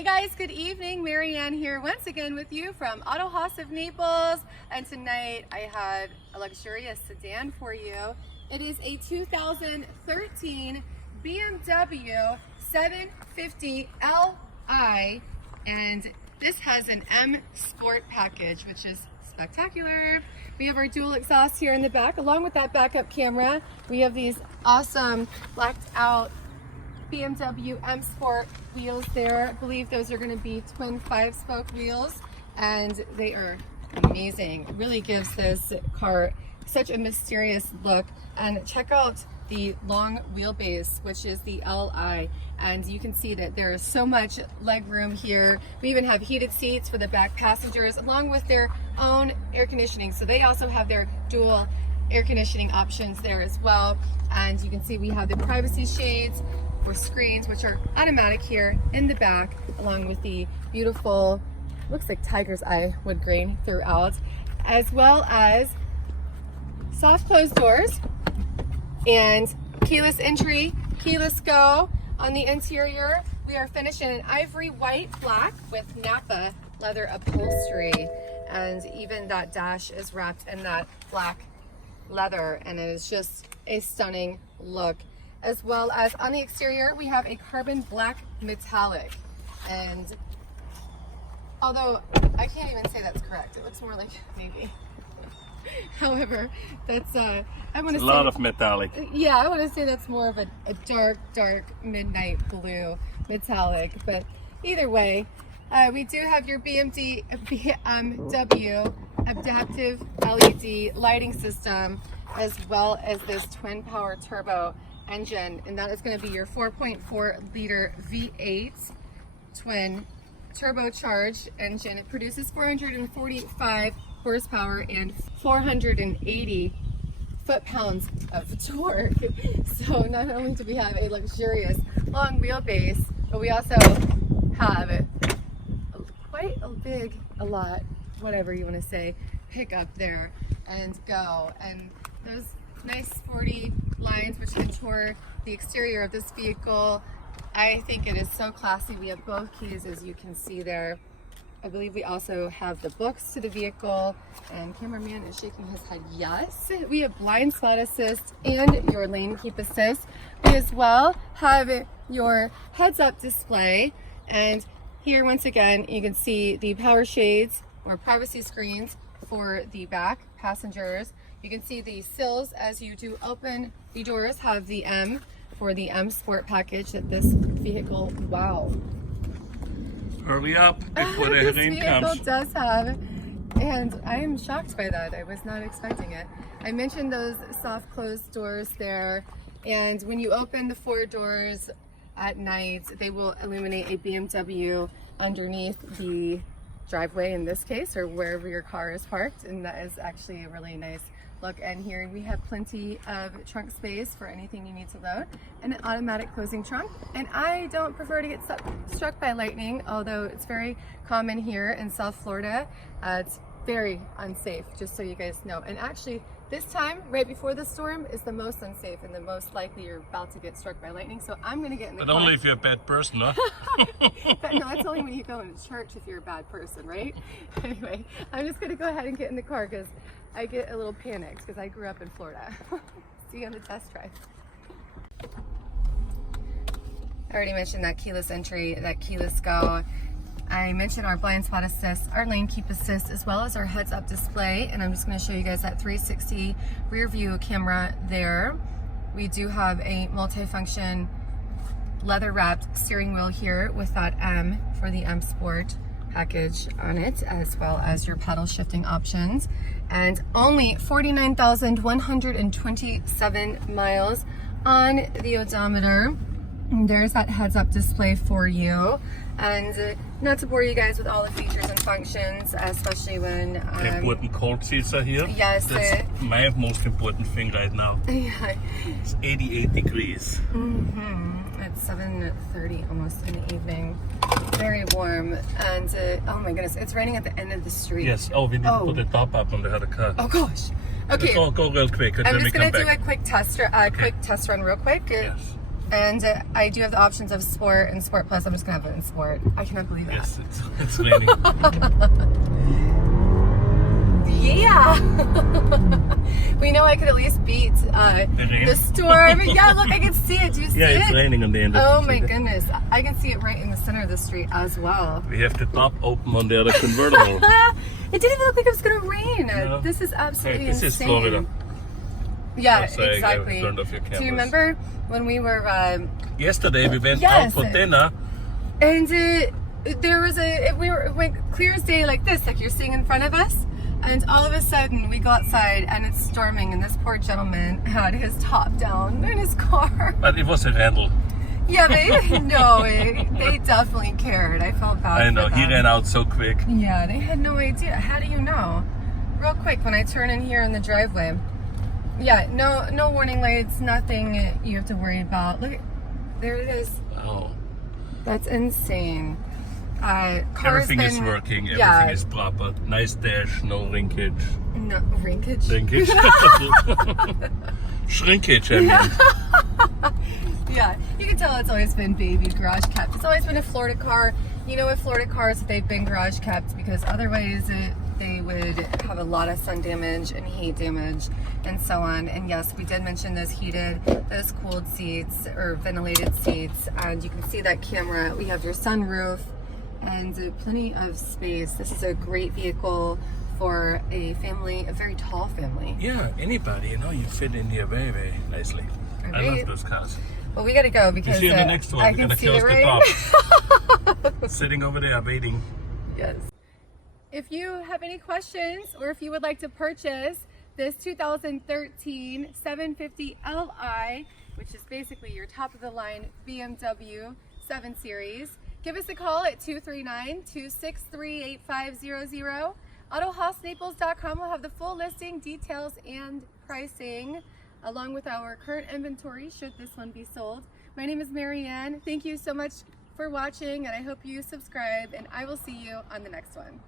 Hey guys, good evening. MaryAnn here once again with you from Autohaus of Naples. And tonight I have a luxurious sedan for you. It is a 2013 BMW 750LI, and this has an M Sport package, which is spectacular. We have our dual exhaust here in the back. Along with that backup camera, we have these awesome blacked out BMW M Sport wheels there. I believe those are going to be twin 5-spoke wheels, and they are amazing. It really gives this car such a mysterious look. And check out the long wheelbase, which is the LI, and you can see that there is so much leg room here. We even have heated seats for the back passengers, along with their own air conditioning. So they also have their dual air conditioning options there as well. And you can see we have the privacy shades for screens, which are automatic here in the back, along with the beautiful, looks like tiger's eye wood grain throughout, as well as soft closed doors and keyless entry, keyless go. On the interior, we are finished in an ivory white black with Napa leather upholstery, and even that dash is wrapped in that black leather, and it is just a stunning look. As well as on the exterior, we have a carbon black metallic, and although I can't even say that's correct, it looks more like navy. However, that's I want to say a lot of metallic. Yeah, I want to say that's more of a dark midnight blue metallic. But either way, we do have your BMW adaptive LED lighting system, as well as this twin power turbo engine, and that is going to be your 4.4 liter V8 twin turbocharged engine. It produces 445 horsepower and 480 foot-pounds of torque. So not only do we have a luxurious long wheelbase, but we also have quite a lot, whatever you want to say, pickup there and go. And those nice sporty lines which contour the exterior of this vehicle, I think it is so classy. We have both keys, as you can see there. I believe we also have the books to the vehicle, and cameraman is shaking his head yes. We have blind spot assist and your lane keep assist. We as well have your heads-up display, and here once again you can see the power shades or privacy screens for the back passengers. You can see the sills as you do open the doors have the M for the M Sport package that this vehicle, wow. Hurry up before the rain comes. This vehicle does have, and I am shocked by that. I was not expecting it. I mentioned those soft closed doors there, and when you open the 4 doors at night, they will illuminate a BMW underneath the driveway in this case, or wherever your car is parked, and that is actually a really nice look. And here we have plenty of trunk space for anything you need to load, and an automatic closing trunk. And I don't prefer to get struck by lightning, although it's very common here in South Florida. It's very unsafe, just so you guys know. And actually, this time, right before the storm, is the most unsafe and the most likely you're about to get struck by lightning. So I'm going to get in the car. But only if you're a bad person, huh? But no, that's only when you go into church if you're a bad person, right? Anyway, I'm just going to go ahead and get in the car because I get a little panicked because I grew up in Florida. See you on the test drive. I already mentioned that keyless entry, that keyless go. I mentioned our blind spot assist, our lane keep assist, as well as our heads up display. And I'm just going to show you guys that 360 rear view camera there. We do have a multi-function leather wrapped steering wheel here with that M for the M Sport package on it, as well as your pedal shifting options, and only 49,127 miles on the odometer. There's that heads-up display for you, and not to bore you guys with all the features and functions, especially when important cold seats are here. Yes, that's my most important thing right now. Yeah, it's 88 degrees. It's 7:30 almost in the evening. Very warm, and oh my goodness, it's raining at the end of the street. Yes. Oh, we need to put the top up on the other car. Oh gosh. Okay. Let's all go real quick. And I'm then just we gonna come do back. a quick test run real quick. Yes. And I do have the options of Sport and Sport Plus. I'm just going to have it in Sport. I cannot believe that. Yes, it's raining. Yeah. We know I could at least beat the storm. Yeah, look, I can see it. Do you see it? Yeah, it's raining on the end of Oh the my street. goodness. I can see it right in the center of the street as well. We have the top open on the other convertible. It didn't even look like it was going to rain. No. This is absolutely Hey, this insane. is Florida. Yeah, That's saying, exactly. turned off your Do you cameras. remember when we were... Yesterday we went Yes. out for dinner. And there was it went clear as day like this, like you're seeing in front of us. And all of a sudden we go outside and it's storming and this poor gentleman had his top down in his car. But it was a rental. Yeah, they definitely cared. I felt bad. I know, for he them. ran out so quick. Yeah, they had no idea. How do you know? Real quick, when I turn in here in the driveway. Yeah, no warning lights, nothing you have to worry about. Look, there it is. Oh. That's insane. Everything is working, everything is proper. Nice dash, no linkage. No, linkage? Linkage? Shrinkage, I mean. Yeah, you can tell it's always been baby garage kept. It's always been a Florida car. You know, with Florida cars, they've been garage kept because otherwise they would have a lot of sun damage and heat damage and so on. And yes, we did mention those heated, those cooled seats or ventilated seats. And you can see that camera. We have your sunroof and plenty of space. This is a great vehicle for a family, a very tall family. Yeah, anybody, you know, you fit in here very, very nicely. I Right. love those cars. Well, we got to go because You see in the next one, I we're can gonna see close the the rain. top. Sitting over there waiting. Yes. If you have any questions or if you would like to purchase this 2013 750LI, which is basically your top of the line BMW 7 Series, give us a call at 239-263-8500. Autohausnaples.com will have the full listing, details, and pricing, along with our current inventory should this one be sold. My name is MaryAnn. Thank you so much for watching, and I hope you subscribe, and I will see you on the next one.